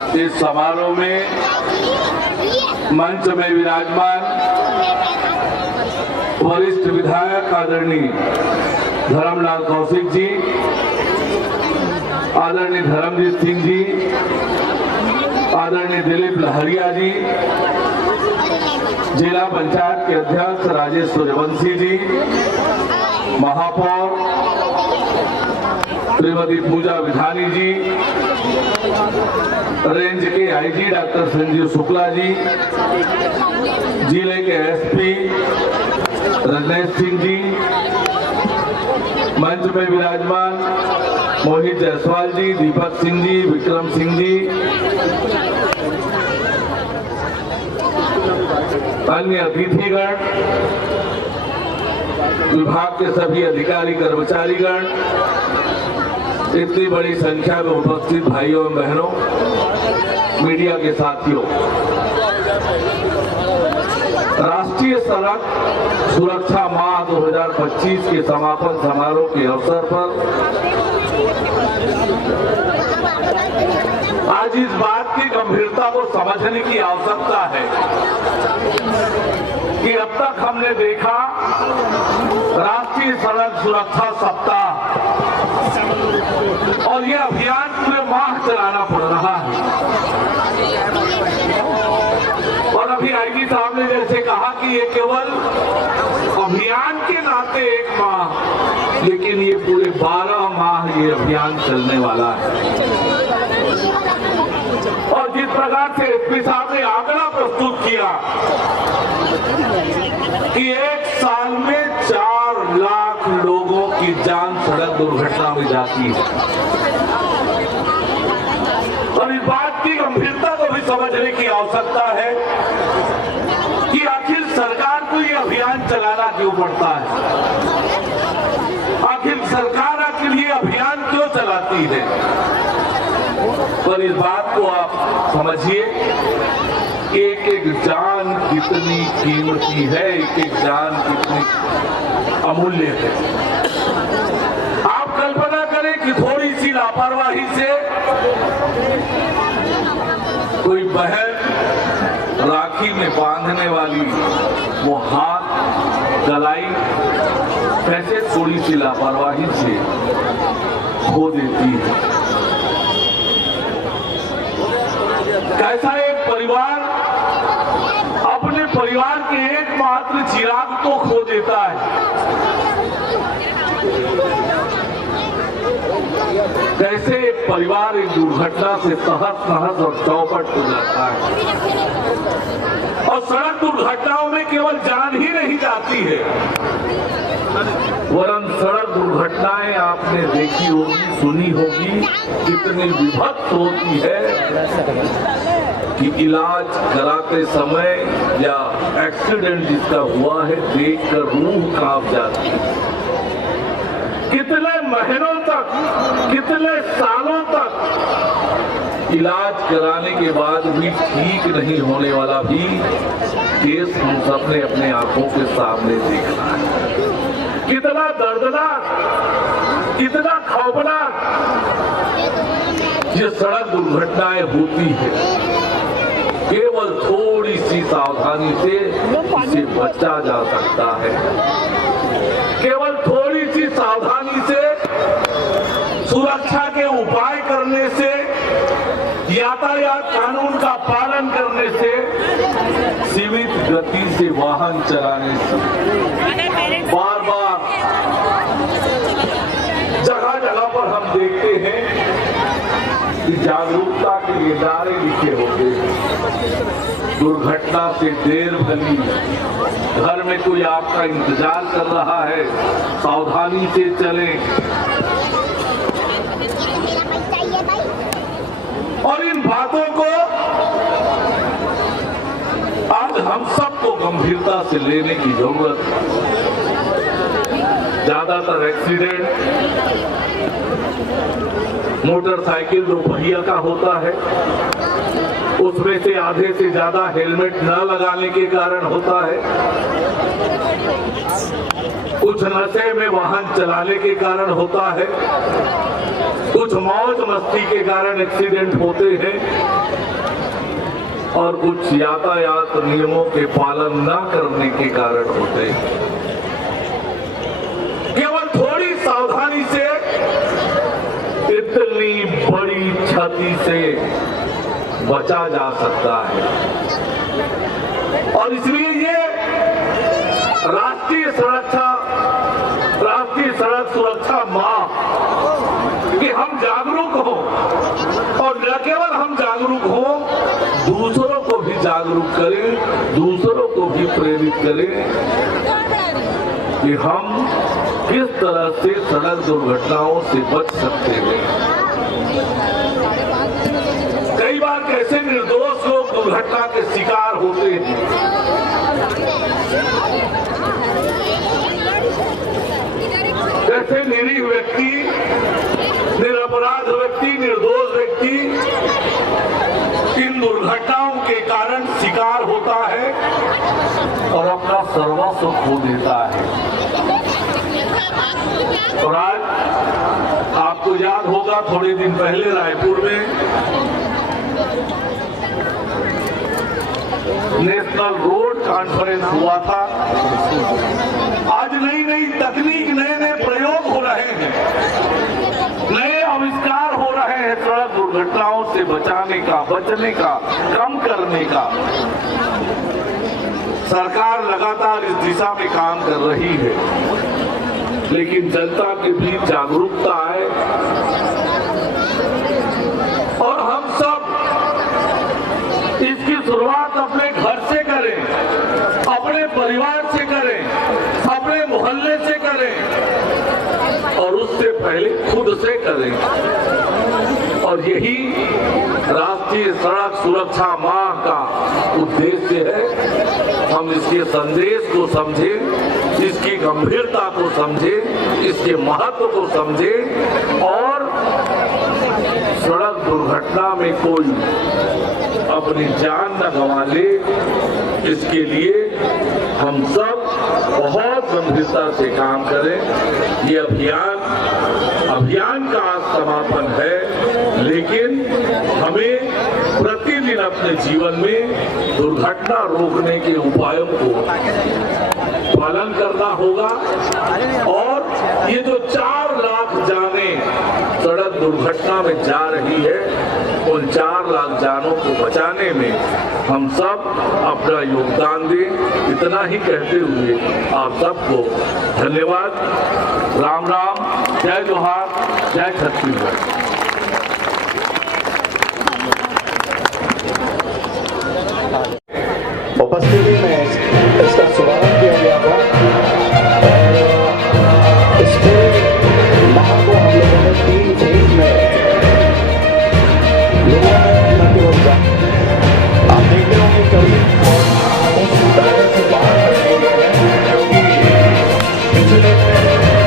इस समारोह में मंच में विराजमान वरिष्ठ विधायक आदरणीय धर्मलाल कौशिक जी, आदरणीय धर्मजीत सिंह जी, आदरणीय दिलीप लहरिया जी, जिला पंचायत के अध्यक्ष राजेश सूर्यवंशी जी, महापौर श्रीमती पूजा विधानी जी, रेंज के आईजी डॉक्टर संजीव शुक्ला जी, जिले के एसपी रजनेश सिंह जी, मंच में विराजमान मोहित जायसवाल जी, दीपक सिंह जी, विक्रम सिंह जी, अन्य अतिथिगण, विभाग के सभी अधिकारी कर्मचारीगण, इतनी बड़ी संख्या में उपस्थित भाइयों एवं बहनों, मीडिया के साथियों, राष्ट्रीय सड़क सुरक्षा माह 2025 के समापन समारोह के अवसर पर आज इस बात की गंभीरता को समझने की आवश्यकता है कि अब तक हमने देखा राष्ट्रीय सड़क सुरक्षा सप्ताह और यह अभियान पूरे माह चलाना पड़ रहा है। और अभी आईजी साहब ने जैसे कहा कि ये केवल अभियान के नाते एक माह, लेकिन ये पूरे 12 माह ये अभियान चलने वाला है। और जिस प्रकार से एसपी साहब ने आंकड़ा प्रस्तुत किया कि एक साल में 4 लाख लोगों की जान सड़क दुर्घटना में जाती है, और इस बात की गंभीरता को भी समझने की आवश्यकता है कि आखिर सरकार को ये अभियान चलाना क्यों पड़ता है, आखिर सरकार आखिर ये अभियान क्यों चलाती है। पर इस बात को आप समझिए, एक एक जान कितनी कीमती है, एक एक जान कितनी अमूल्य है। आप कल्पना करें कि थोड़ी सी लापरवाही से कोई बहन राखी में बांधने वाली वो हाथ गलाई कैसे थोड़ी सी लापरवाही से खो देती है। कैसा एक परिवार अपने परिवार के एकमात्र चिराग को खो देता है, कैसे एक परिवार एक दुर्घटना से तहस नहस और चौपट हो जाता है। और सड़क दुर्घटनाओं में केवल जान ही नहीं जाती है, वरन सड़क दुर्घटनाएं आपने देखी होगी, सुनी होगी, कितनी विभत्स होती है कि इलाज कराते समय या एक्सीडेंट जिसका हुआ है देखकर रूह कांप जाती है। कितने महीनों तक, कितने सालों तक इलाज कराने के बाद भी ठीक नहीं होने वाला भी केस हम सबने अपने आंखों के सामने देखा है। कितना दर्दनाक, कितना खौफनाक ये सड़क दुर्घटनाएं होती है। केवल थोड़ी सी सावधानी से इसे बचा जा सकता है, केवल थोड़ी सी सावधानी से, सुरक्षा के उपाय करने से, यातायात कानून का पालन करने से, सीमित गति से वाहन चलाने से, बार बार जगह जगह पर हम देखते हैं कि जागरूकता के लिए नारे लिखे होते हैं, दुर्घटना से देर भली, घर में कोई आपका इंतजार कर रहा है, सावधानी से चलें। और इन बातों को आज हम सबको गंभीरता से लेने की जरूरत है। ज्यादातर एक्सीडेंट मोटरसाइकिल दो पहिया का होता है, उसमें से आधे से ज्यादा हेलमेट न लगाने के कारण होता है, कुछ नशे में वाहन चलाने के कारण होता है, कुछ मौज मस्ती के कारण एक्सीडेंट होते हैं और कुछ यातायात नियमों के पालन न करने के कारण होते हैं। केवल थोड़ी सावधानी से इतनी बड़ी क्षति से बचा जा सकता है। और इसलिए ये राष्ट्रीय सड़क सुरक्षा माह कि हम जागरूक हो, और न केवल हम जागरूक हो, दूसरों को भी जागरूक करें, दूसरों को भी प्रेरित करें कि हम किस तरह से सड़क दुर्घटनाओं से बच सकते हैं। कई बार कैसे निर्दोष लोग दुर्घटना के शिकार होते हैं। कैसे निरीह व्यक्ति, निरपराध व्यक्ति, निर्दोष व्यक्ति इन दुर्घटनाओं के कारण शिकार होता है और अपना सर्वस्व खो देता है। और आज आपको याद होगा, थोड़े दिन पहले रायपुर में नेशनल रोड कॉन्फ्रेंस हुआ था। आज नई नई तकनीक, नए नए प्रयोग हो रहे हैं, नए आविष्कार हो रहे हैं सड़क दुर्घटनाओं से बचाने का, बचने का, कम करने का। सरकार लगातार इस दिशा में काम कर रही है, लेकिन जनता के बीच जागरूकता है और हम सब इसकी शुरुआत अपने घर से करें, अपने परिवार से करें, अपने मोहल्ले से करें और उससे पहले खुद से करें। और यही राष्ट्रीय सड़क सुरक्षा माह का उद्देश्य है। हम इसके संदेश को समझें, इसकी गंभीरता को समझें, इसके महत्व को समझें और सड़क दुर्घटना में कोई अपनी जान न गंवा ले, इसके लिए हम सब बहुत गंभीरता से काम करें। ये अभियान का आज समापन है, लेकिन हमें प्रतिदिन अपने जीवन में दुर्घटना रोकने के उपायों को पालन करना होगा। और ये जो 4 लाख जानें सड़क दुर्घटना में जा रही है, उन 4 लाख जानों को बचाने में हम सब अपना योगदान दें। इतना ही कहते हुए आप सबको धन्यवाद। राम राम, जय जोहार, जय छत्तीसगढ़। उपस्थिति में इसका शुभारंभ किया गया था और इसके माह को हम लोगों ने 3 फेज में लोगों ने प्रतियोगिता आप देखते होंगे करीब उस दायरे से बाहर कर दिए गए हैं, क्योंकि पिछले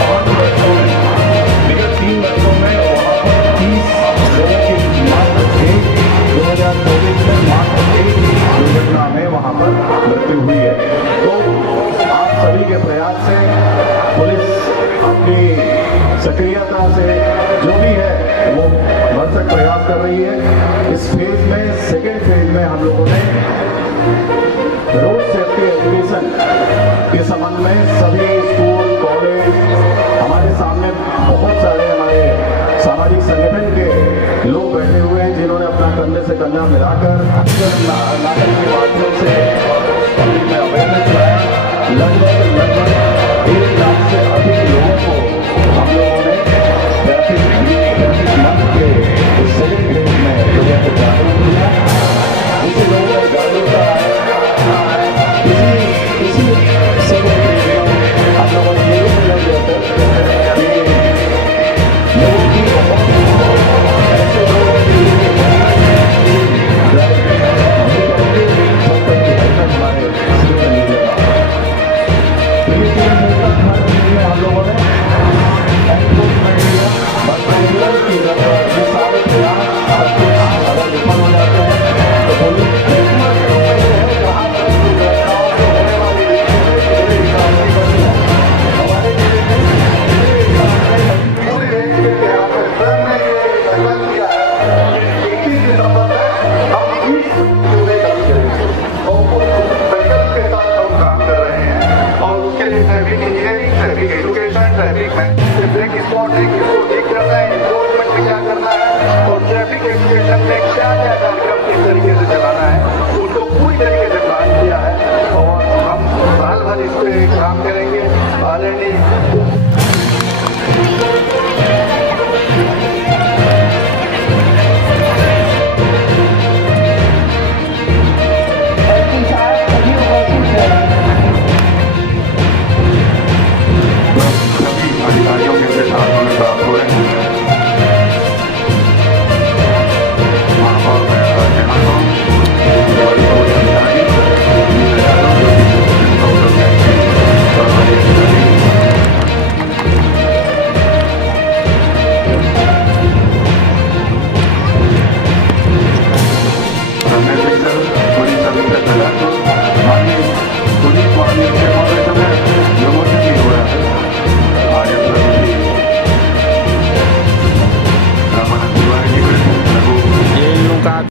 5 वर्षों में, विगत 3 वर्षों में वहाँ पर 30 लोगों की मात्र थी। 2024 में मात्र 1 दुर्घटना में वहाँ पर मृत्यु हुई है। तो आप सभी के प्रयास से, पुलिस अपनी सक्रियता से जो भी है वो भरसक प्रयास कर रही है। इस फेज में, सेकेंड फेज में हम लोगों ने रोड सेफ्टी एजुकेशन के संबंध में सभी स्कूल, कॉलेज, हमारे सामने बहुत सारे हमारे सामाजिक संगठन के लोग बैठे हुए हैं, जिन्होंने अपना कंधे से कंधा मिलाकर नाटक के माध्यम से पब्लिक में अवेयरनेस लाया। लगभग 1 लाख से अधिक लोगों को हम लोगों ने ट्रैफिक मंथ के सेकेंड फेज में लोगों को जागरूक किया। इससे लोगों को जागरूकता इसी सेकेंड फेज में हम लोगों ने ये भी मिला कि लोगों की ऐसे लोगों की हमारे सिर में लीजिएगा। तो ये 3 महीने तक हर चीज में हम लोगों ने एनफोर्समेंट किया, बट रेगुलर की ये सारे प्रयास सब कुछ अलग तरीके से